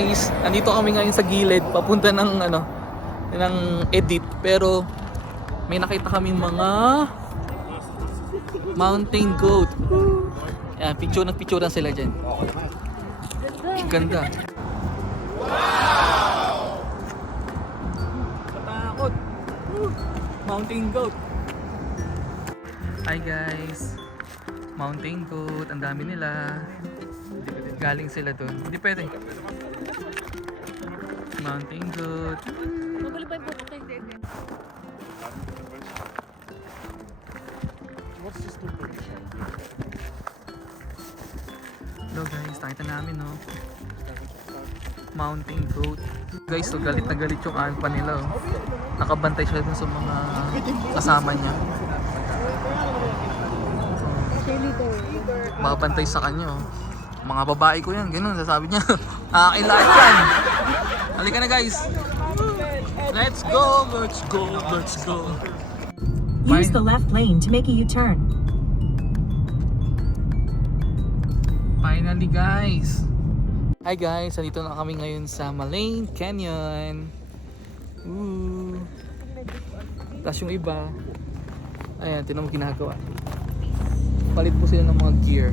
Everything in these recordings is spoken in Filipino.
Guys, nandito kami ngayon sa gilid papunta ng ng edit, pero may nakita kaming mga mountain goat. Yan, picture sila dyan. Ang ganda. Katakot. Mountain goat. Hi guys. Mountain goat, ang dami nila. Galing sila doon. Hindi pwede. Mountain goat. Mabalik pa yung buko tayo. Hello guys, nakita namin no. Mountain goat. Guys, so galit na galit yung alpha nila oh. Nakabantay siya dun sa mga kasama niya. Mabantay sa kanya oh. Mga babae ko yan, ganun sasabi niya. Akin lahat yan. Halika na guys. Let's go, let's go, let's go. Use the left lane to make a U-turn. Finally guys. Hi guys, nandito na kami ngayon sa Malain Canyon. Woo. Tapos yung iba, ayan, tinan mo ginagawa. Palit po sila ng mga gear.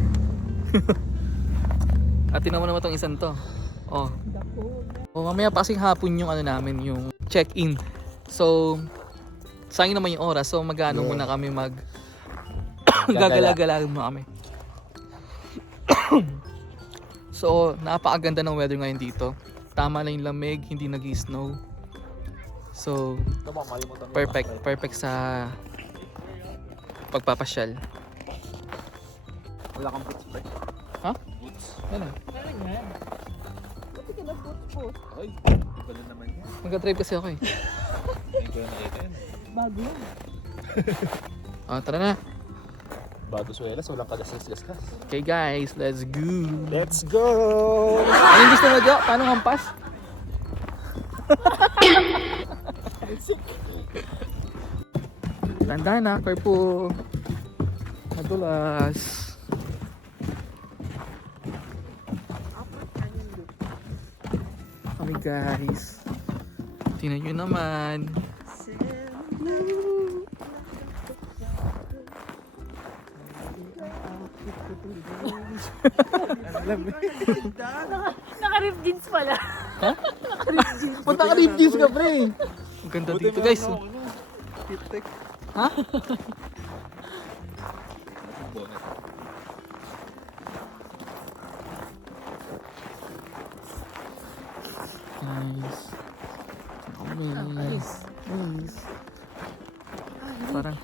At tinan mo naman itong isang to. Oh. Oh, mamaya pa kasing hapon yung namin, yung check-in. So, sayang naman yung oras. So, mag-ano muna kami gagala-gala muna kami. So, napakaganda ng weather ngayon dito. Tama lang yung lamig, hindi nag-snow. So, perfect sa pagpapasyal. Wala kang boots, pre. Ha? Ano? Buti ka na po. Ay, iba na naman yan. Mag-drive kasi ako eh. Hindi ko na nakita yan. Bago yan. Tara na. Bago suwelas, walang kadasas-gaskas. Okay guys, let's go. Let's go! Anong gusto mo, Jo? Paano hampas? Tanda na, carpool. Madulas. Kami guys. Tingnan nyo naman. Naka-rip jeans pala. Ha? Punta ka rip jeans ka, pre. Ang ganda dito guys. Ha? Nice. Nice. Nice. Parang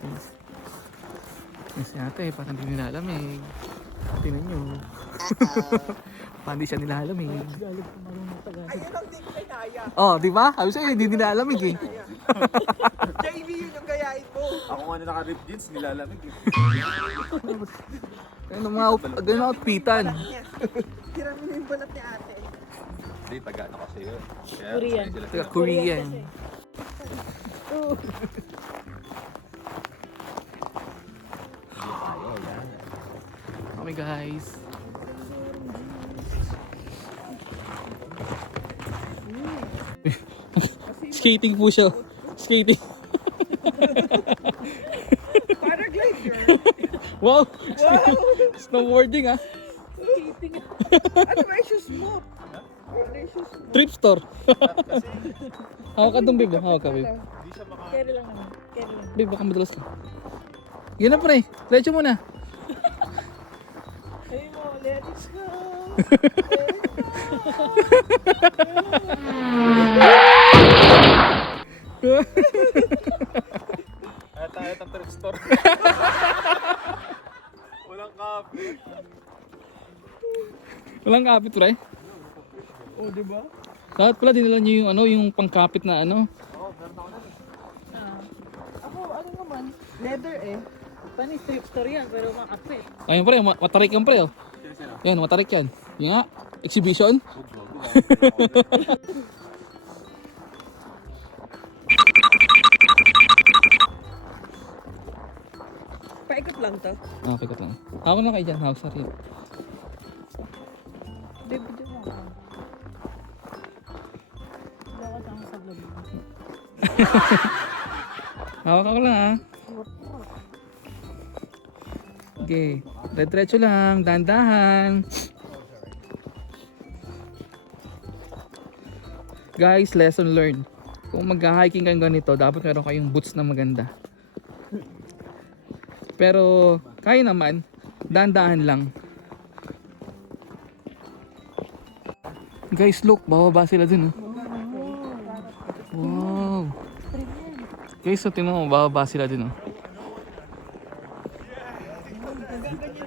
nice. Nice yata eh, parang hindi nilalamig. Tingnan nyo. Parang hindi siya nilalamig. Ayun ang di ko kaya. Oh, di ba? Sabi sa'yo, hindi nilalamig eh. JV yun yung gayain mo. Ako nga na naka-rip jeans, nilalamig eh. Ganun mga outfitan. Tira mo na yung balat ni ate. Hindi, taga na kasi yun. Kaya, Korean. sila Taga Korean. Kami guys. Skating po siya. Skating. Paraglider. Wow! Snowboarding ah. Ano ba yung shoes mo? Ano yung shoes mo? Trip store. Hawak ka doon, babe. Hawak ka, babe. Carry lang naman. Carry lang. Babe, baka madulas ka. Yan na, pre. Diretso muna. Ay mo, let it go. Kaya tayo ng thrift store. Walang kape. Walang kapit, pre. Oh, di ba? Dapat pala dinala niyo yung yung pangkapit na Ako, ano naman? Leather eh. Paano yung thrift store yan, pero makapit. Ayun, pre. Matarik yan, pre. Oh. Yan, matarik yan. Yan nga. Exhibition. Paikot lang to. Pikot lang. Hawak na kayo dyan. Hawak sa rin. Babe, video mo ako. Hawak ako lang ha. Okay. Diretso lang. Dahan-dahan. Guys, lesson learned. Kung mag-hiking kayong ganito, dapat meron kayong boots na maganda. Pero, kaya naman. Dahan-dahan lang. Guys, look. Bababa sila dun. Oh. Wow. Guys, so tingnan mo, bababa sila dun. Oh.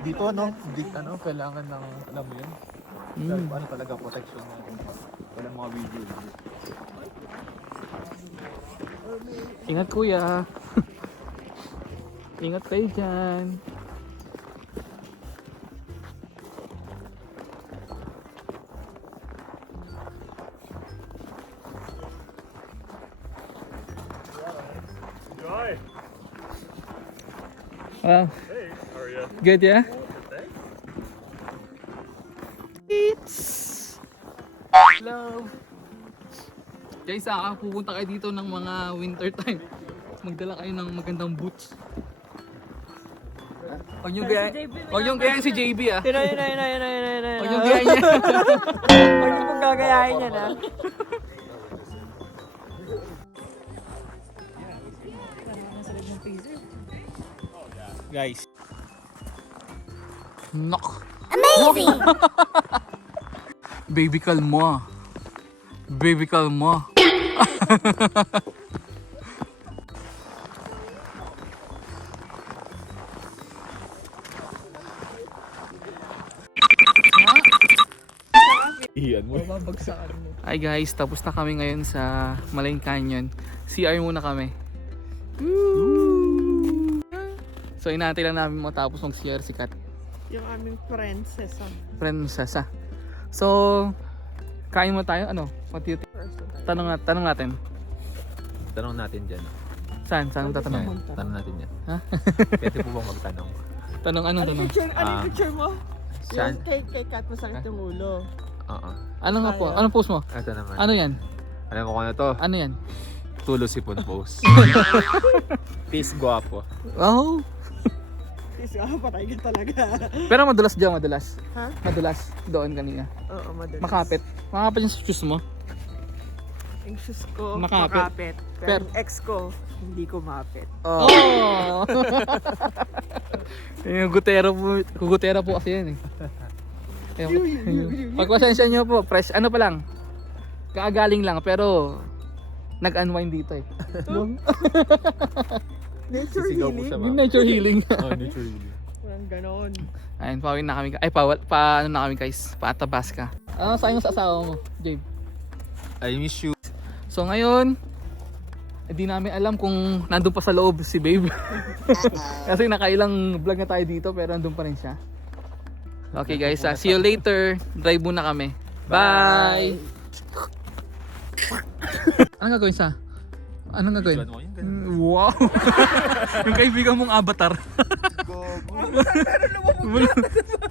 Dito kailangan ng, alam mo yun? Ano talaga, protection natin. Walang mga video. Ingat kuya. Ingat kayo dyan. Joy! Wow. Hey, how are you? Good, yeah? Hello. Guys, pupunta kayo dito ng mga winter time. Magdala kayo ng magandang boots. Huwag niyong gayahin si JB ah. Yun. Huwag niyong gayahin niya. Huwag niyo pong gagayahin yan, ha? Guys. Knock. Amazing! Baby kalma. Baby kalma. Iyan mo. Babagsakan mo. Hi guys, tapos na kami ngayon sa Malain Canyon. CR muna kami. So inaantay lang namin matapos mag-CR si Kat. Yung aming prinsesa. Prinsesa. So, kain mo tayo? Ano? What do you think? Tanong natin. Tanong natin dyan. Saan? Saan ang tatanong? Tanong natin yan. Ha? Pwede po bang magtanong? Anong Ano tanong? yung picture mo? Saan? Yung kay Kat masakit yung ulo. Oo. Ano nga po? Anong post mo? Ito naman. Ano yan? Alam mo kung ano to? Ano yan? Tulo sipon post. Peace guwapo. Oh! Kasi patay ka talaga. Pero madulas dyan, madulas. Ha? Madulas doon kanina. Oo, madalas. Makapit. Makapit yung shoes mo. Yung shoes ko, Makapit. makapit. Pero yung ex ko, hindi ko mapit. Oh! Yung gutera po kasi yan eh. Pagpasensya nyo po, fresh, ano pa lang, kaagaling lang, pero nag-unwind dito eh. Nature Sisigaw po healing? siya, Yung nature healing. Oh, nature healing. Walang ganon. Ayun, pauwi na kami. Ay, ano na kami guys, pa-Athabasca. Ano sa'yo sa asawa mo, Jabe? I miss you. So ngayon, hindi namin alam kung nandun pa sa loob si Babe. Kasi nakailang vlog na tayo dito, pero nandun pa rin siya. Okay guys, see you later. Drive muna kami. Bye! Anong gagawin sa? Anong gagawin? Ano yun? Ganun. Wow! Yung kaibigan mong avatar.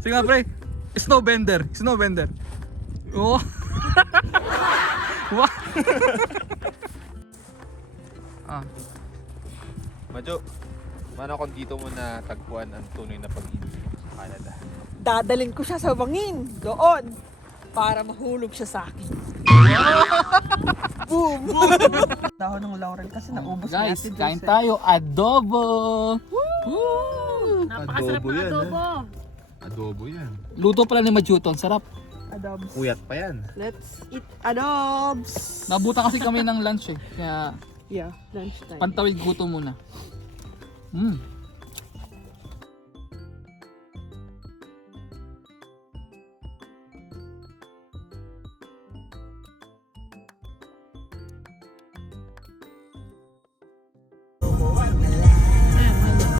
Sige nga pre, snowbender. Oh. Wow! Madjo, paano kung dito mo na tagpuan ang tunay na pag-ibig sa Canada? Dadalhin ko siya sa bangin. Doon. Para mahulog siya sa akin. Boom! Dahon ng laurel kasi naubos ni Guys, Ate Dulce. kain tayo. Adobo! Woo! Napakasarap Adobo ng yan, adobo. Adobo yan. Luto pala ni Majuton. Sarap. Adobs. Puyat pa yan. Let's eat adobs. Nabutan kasi kami ng lunch eh. Kaya Yeah, lunchtime. pantawid gutom muna.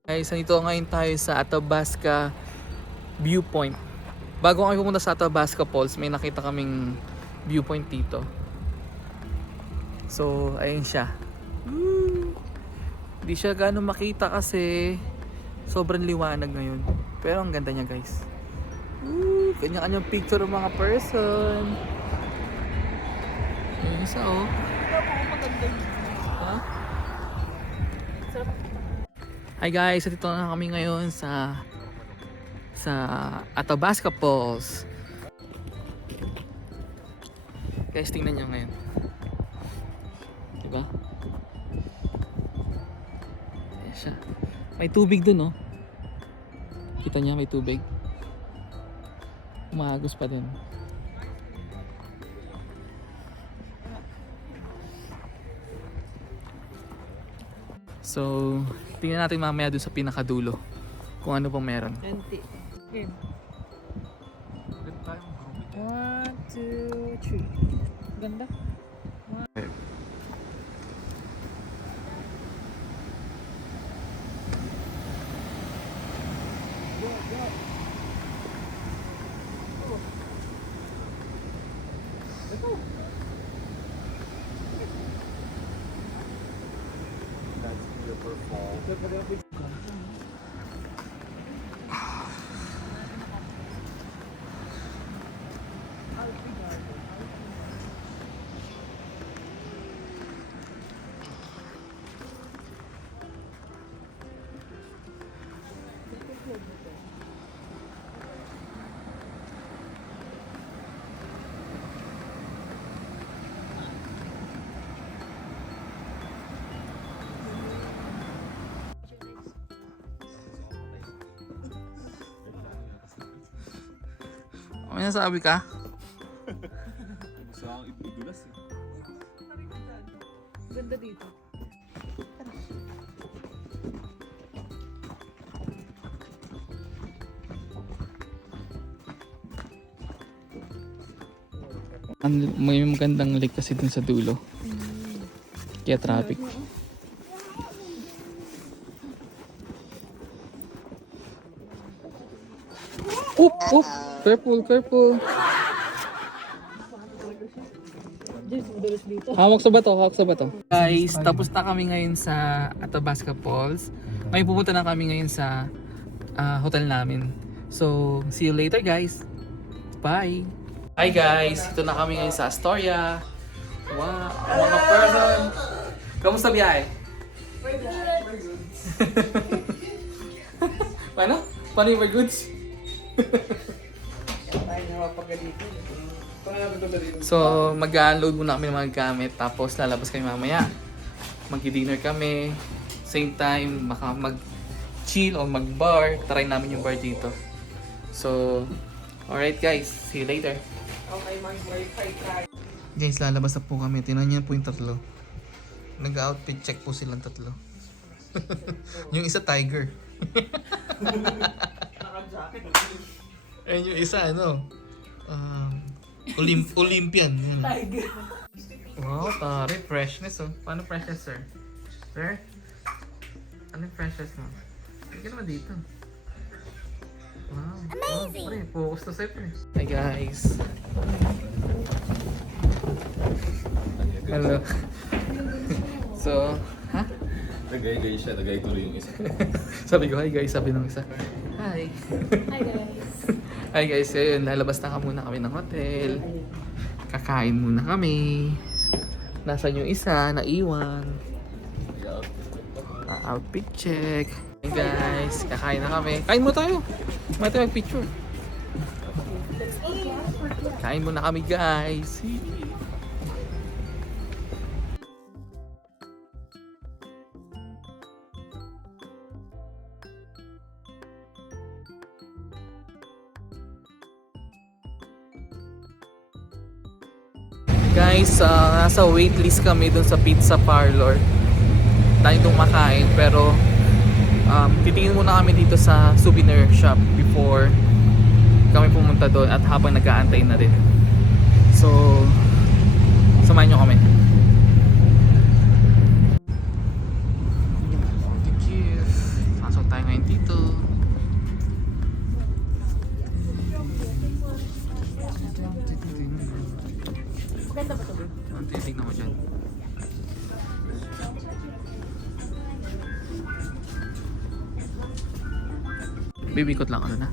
Guys, nandito ngayon tayo sa Athabasca Viewpoint. Bago kami pumunta sa Athabasca Falls, may nakita kaming viewpoint dito. So, ayun siya. Hindi siya gano'ng makita kasi sobrang liwanag ngayon. Pero ang ganda niya guys. Kanya-kanyang picture ng mga person. Ayun isa oh. Ha? Hi guys, dito na kami ngayon sa Athabasca Falls. Guys, tingnan nyo ngayon. Diba? Ayan siya. May tubig dun, oh. Kita niya, may tubig. Umagos pa din. So, tingnan natin mamaya dun sa pinakadulo kung ano pang meron. Anti. Game. Ulit tayong grouping. 1, 2, 3. Ganda. That's River Falls. Ano nasabi ka? Gusto akong idulas eh. Ganda dito. May magandang lake kasi dun sa dulo. Kaya traffic. Oop! Oop! Careful! Careful! Diyos, madulas dito. Hawak sa bato! Hawak sa bato! Guys, tapos na kami ngayon sa Athabasca Falls. May pupunta na kami ngayon sa hotel namin. So, see you later guys! Bye! Hi guys! Ito na kami ngayon sa Astoria. Wow! Mga person! Kamusta biyahe? Very good. Paano? Paano yung very goods? So, mag-unload muna kami ng mga gamit. Tapos lalabas kami mamaya. Mag-dinner kami. Same time, mag-chill o mag-bar. Try namin yung bar dito. So, alright guys. See you later. Guys, lalabas na po kami. Tingnan niyo po yung tatlo. Nag-outfit check po silang tatlo. Yung isa tiger. Ayun yung isa ano. Olympian. Yan. Tiger. Wow, tari. Freshness oh. Paano freshness sir? Sir? Ano yung freshness mo? Hindi ka naman dito. Wow. Amazing! Oh, pre, focus na sa'yo pre. Hi guys. Hello. So, ha? Nagay-gay siya, nagay tuloy yung isa. Sabi ko, hi guys, sabi ng isa. Hi. Hi guys. Hi guys, ayun, lalabas na muna kami ng hotel. Kakain muna kami. Nasaan yung isa? Naiwan. Outfit check. Hey guys, kakain na kami. Kain mo tayo. May tayo mag-picture. Kain muna kami guys. Guys, nasa waitlist kami dun sa pizza parlor. Tayo itong makain pero titingin muna kami dito sa souvenir shop before kami pumunta doon at habang nag-aantay na rin. So, samahan nyo kami. Thank you. Pasok tayo ngayon dito. Ganda ba ito? Titignan ko dyan. Bibikot lang ano na.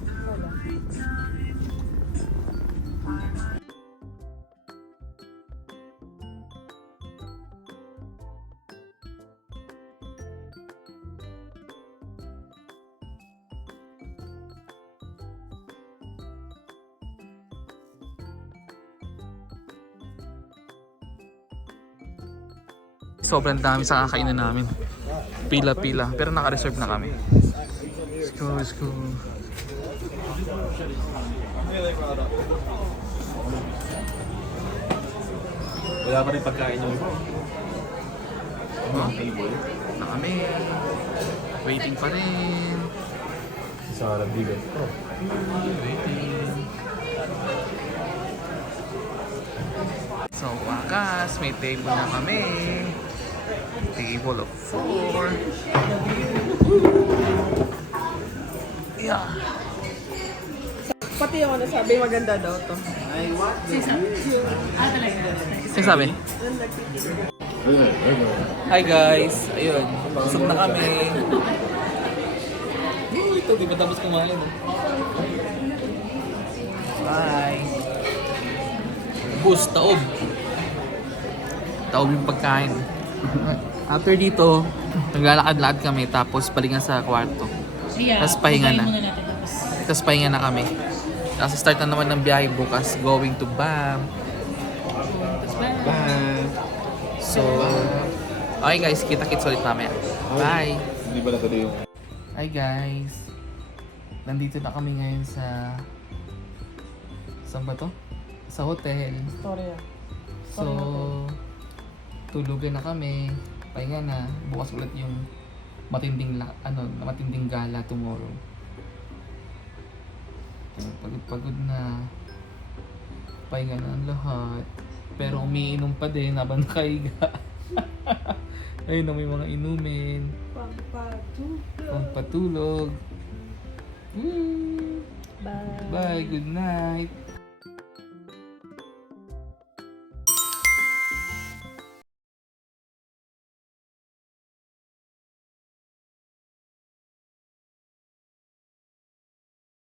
Sobrang dami sa kakainan namin. Pila-pila. Pero naka-reserve na kami. Let's go, let's go. Wala pa rin pagkain yung iba. Huh? Na kami. Waiting pa rin. Sa harap bigat. Oh. Waiting. So, wakas, may table na kami. Table of 4. Yeah. Pati yung nasabi maganda daw to. Ano sabi? Hi guys! Ayun, busog na kami. Ito, di ba tapos kumain? Bye! Bus, taob. Taob yung pagkain. After dito, naglalakad-lakad kami tapos balikan sa kwarto. Tapos pahinga na. Tapos pahinga na kami. Tapos start na naman ng biyahe bukas going to BAM. Bye! So, okay guys, kita-kits ulit mamaya. Bye! Hindi ba natuloy yung... Hi guys! Nandito na kami ngayon sa... Saan ba to? Sa hotel. Storya. So, tulugan na kami. Pahinga na. Bukas ulit yung matinding gala tomorrow. Pagod na. Pahinga na ang lahat. Pero umiinom pa din habang nakahiga. Ayun na may mga inumin. Pampatulog. Bye. Bye, good night.